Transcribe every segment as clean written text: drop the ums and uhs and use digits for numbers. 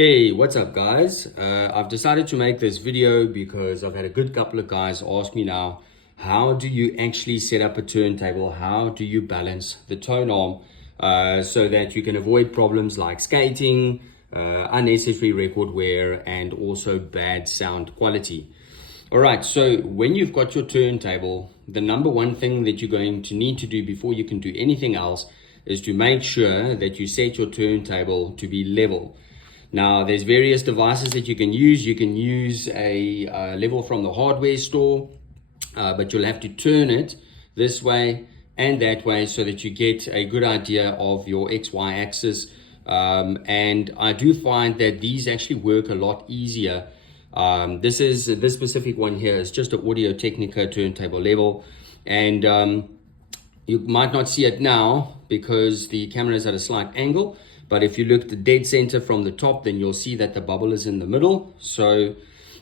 Hey, what's up guys? I've decided to make this video because I've had a good couple of guys ask me now, how do you actually set up a turntable? How do you balance the tone arm so that you can avoid problems like skating, unnecessary record wear, and also bad sound quality? All right, so when you've got your turntable, the number one thing that you're going to need to do before you can do anything else is to make sure that you set your turntable to be level. Now, there's various devices that you can use. You can use a level from the hardware store, but you'll have to turn it this way and that way so that you get a good idea of your XY axis. And I do find that these actually work a lot easier. This specific one here is just an Audio-Technica turntable level, and you might not see it now because the camera is at a slight angle. But if you look the dead center from the top, then you'll see that the bubble is in the middle. So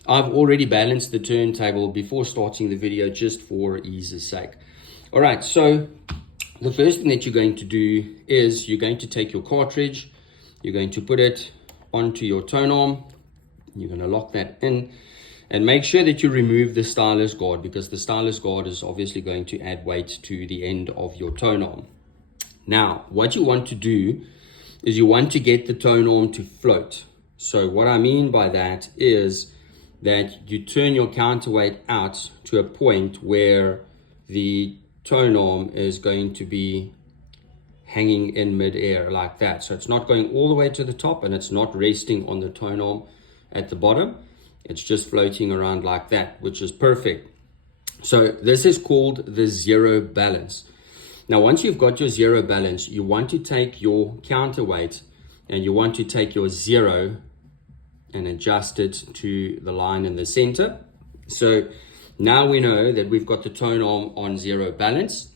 I've already balanced the turntable before starting the video just for ease's sake. All right, so the first thing that you're going to do is you're going to take your cartridge, you're going to put it onto your tone arm, you're going to lock that in, and make sure that you remove the stylus guard, because the stylus guard is obviously going to add weight to the end of your tone arm. Now, what you want to do is you want to get the tone arm to float. So what I mean by that is that you turn your counterweight out to a point where the tone arm is going to be hanging in midair like that. So it's not going all the way to the top and it's not resting on the tone arm at the bottom. It's just floating around like that, which is perfect. So this is called the zero balance. Now, once you've got your zero balance, you want to take your counterweight and you want to take your zero and adjust it to the line in the center. So now we know that we've got the tone arm on zero balance.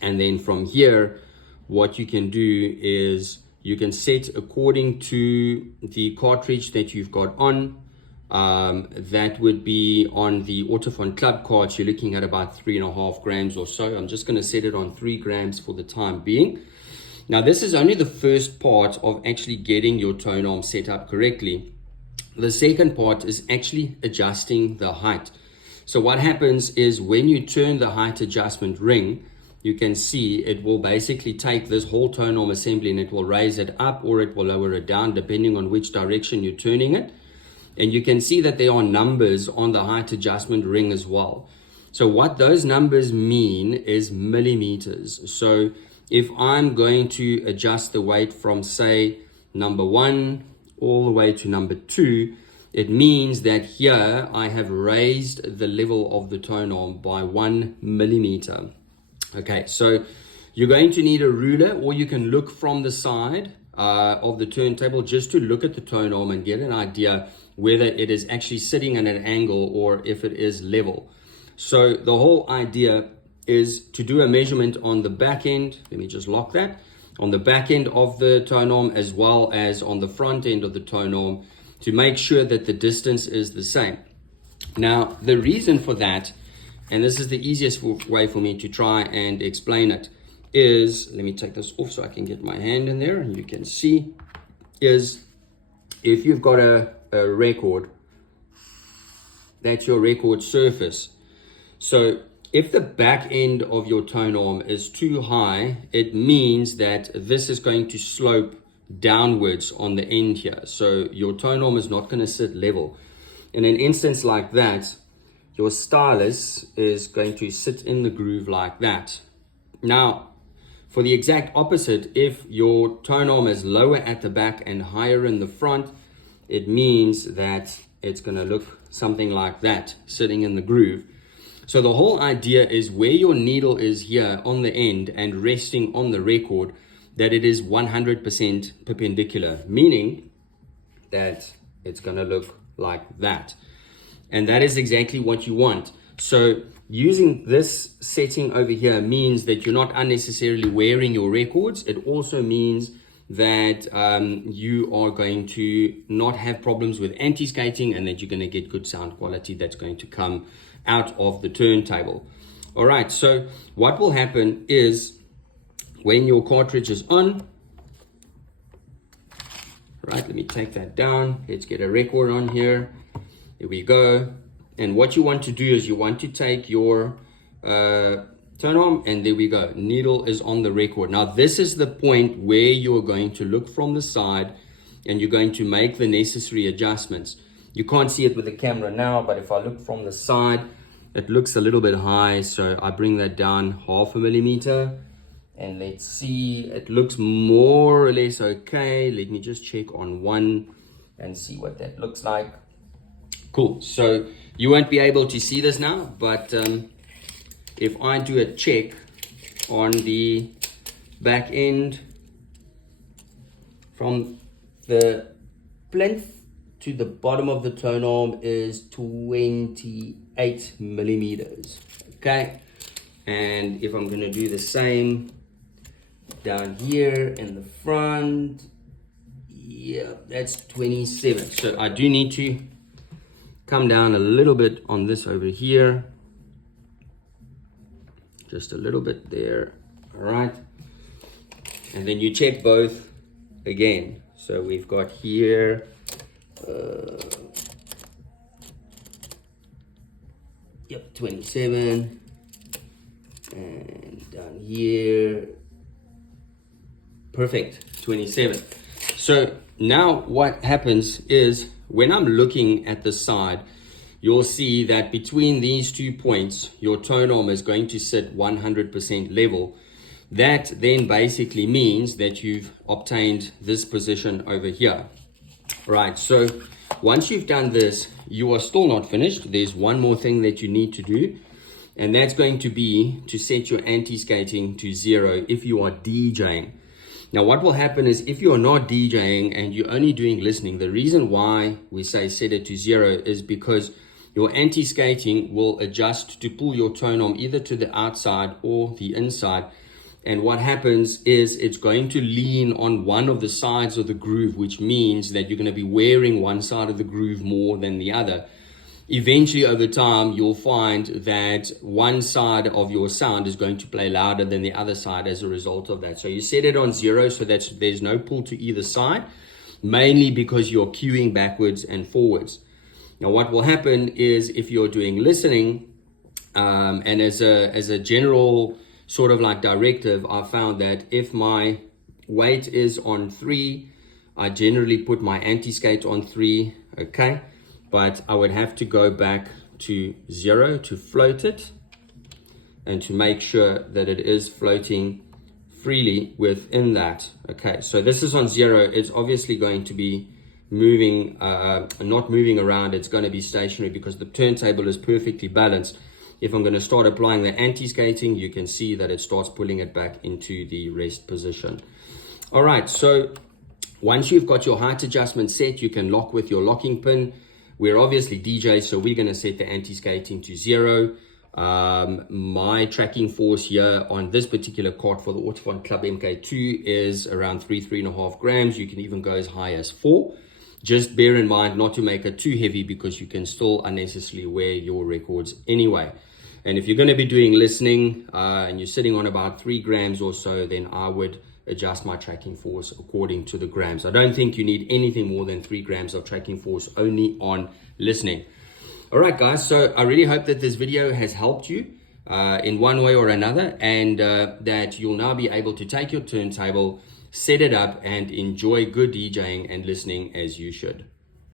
And then from here, what you can do is you can set according to the cartridge that you've got on. That would be on the Autophon Club cards. You're looking at about 3.5 grams or so. I'm just going to set it on 3 grams for the time being. Now, this is only the first part of actually getting your tone arm set up correctly. The second part is actually adjusting the height. So what happens is when you turn the height adjustment ring, you can see it will basically take this whole tone arm assembly and it will raise it up or it will lower it down depending on which direction you're turning it. And you can see that there are numbers on the height adjustment ring as well. So what those numbers mean is millimeters. So if I'm going to adjust the weight from, say, number 1 all the way to number 2, it means that here I have raised the level of the tone arm by 1 millimeter. Okay, so you're going to need a ruler, or you can look from the side of the turntable just to look at the tone arm and get an idea whether it is actually sitting at an angle or if it is level. So the whole idea is to do a measurement on the back end. Let me just lock that. On the back end of the tone arm as well as on the front end of the tone arm to make sure that the distance is the same. Now, the reason for that, and this is the easiest way for me to try and explain it, is, let me take this off so I can get my hand in there and you can see, is if you've got a record, that's your record surface. So if the back end of your tone arm is too high, it means that this is going to slope downwards on the end here. So your tone arm is not going to sit level. In an instance like that, your stylus is going to sit in the groove like that. Now, for the exact opposite, if your tone arm is lower at the back and higher in the front, it means that it's going to look something like that, sitting in the groove. So the whole idea is where your needle is here on the end and resting on the record, that it is 100% perpendicular, meaning that it's going to look like that. And that is exactly what you want. So using this setting over here means that you're not unnecessarily wearing your records. It also means that you are going to not have problems with anti-skating and that you're going to get good sound quality that's going to come out of the turntable. All right, so what will happen is when your cartridge is on, Right, let me take that down. Let's get a record on here. Here we go. And what you want to do is you want to take your turn arm, and there we go. Needle is on the record. Now this is the point where you're going to look from the side and you're going to make the necessary adjustments. You can't see it with the camera now, but if I look from the side, it looks a little bit high, so I bring that down 0.5 millimeter. And let's see, it looks more or less okay. Let me just check on one and see what that looks like. Cool, so you won't be able to see this now, but if I do a check on the back end from the plinth to the bottom of the tone arm is 28 millimeters, okay? And if I'm gonna do the same down here in the front, yeah, that's 27. So I do need to come down a little bit on this over here, just a little bit there. All right, and then you check both again. So we've got here yep, 27, and down here, perfect, 27. So now what happens is when I'm looking at the side, you'll see that between these 2 points, your tone arm is going to sit 100% level. That then basically means that you've obtained this position over here. Right, so once you've done this, you are still not finished. There's one more thing that you need to do, and that's going to be to set your anti-skating to 0 if you are DJing. Now, what will happen is if you're not DJing and you're only doing listening, the reason why we say set it to 0 is because your anti-skating will adjust to pull your tone arm either to the outside or the inside. And what happens is it's going to lean on one of the sides of the groove, which means that you're going to be wearing one side of the groove more than the other. Eventually, over time, you'll find that one side of your sound is going to play louder than the other side as a result of that. So you set it on 0 so that there's no pull to either side, mainly because you're cueing backwards and forwards. Now, what will happen is if you're doing listening, and as a general sort of like directive, I found that if my weight is on 3, I generally put my anti-skate on 3, okay? But I would have to go back to 0 to float it and to make sure that it is floating freely within that. Okay, so this is on 0. It's obviously going to be moving, not moving around. It's going to be stationary because the turntable is perfectly balanced. If I'm going to start applying the anti-skating, you can see that it starts pulling it back into the rest position. All right, so once you've got your height adjustment set, you can lock with your locking pin. We're obviously DJs, so we're going to set the anti-skating to 0. My tracking force here on this particular cart for the Autofon Club MK2 is around 3.5 grams. You can even go as high as 4. Just bear in mind not to make it too heavy because you can still unnecessarily wear your records anyway. And if you're going to be doing listening and you're sitting on about 3 grams or so, then I would adjust my tracking force according to the grams. I don't think you need anything more than 3 grams of tracking force only on listening. All right, guys, so I really hope that this video has helped you in one way or another, and that you'll now be able to take your turntable, set it up, and enjoy good DJing and listening as you should.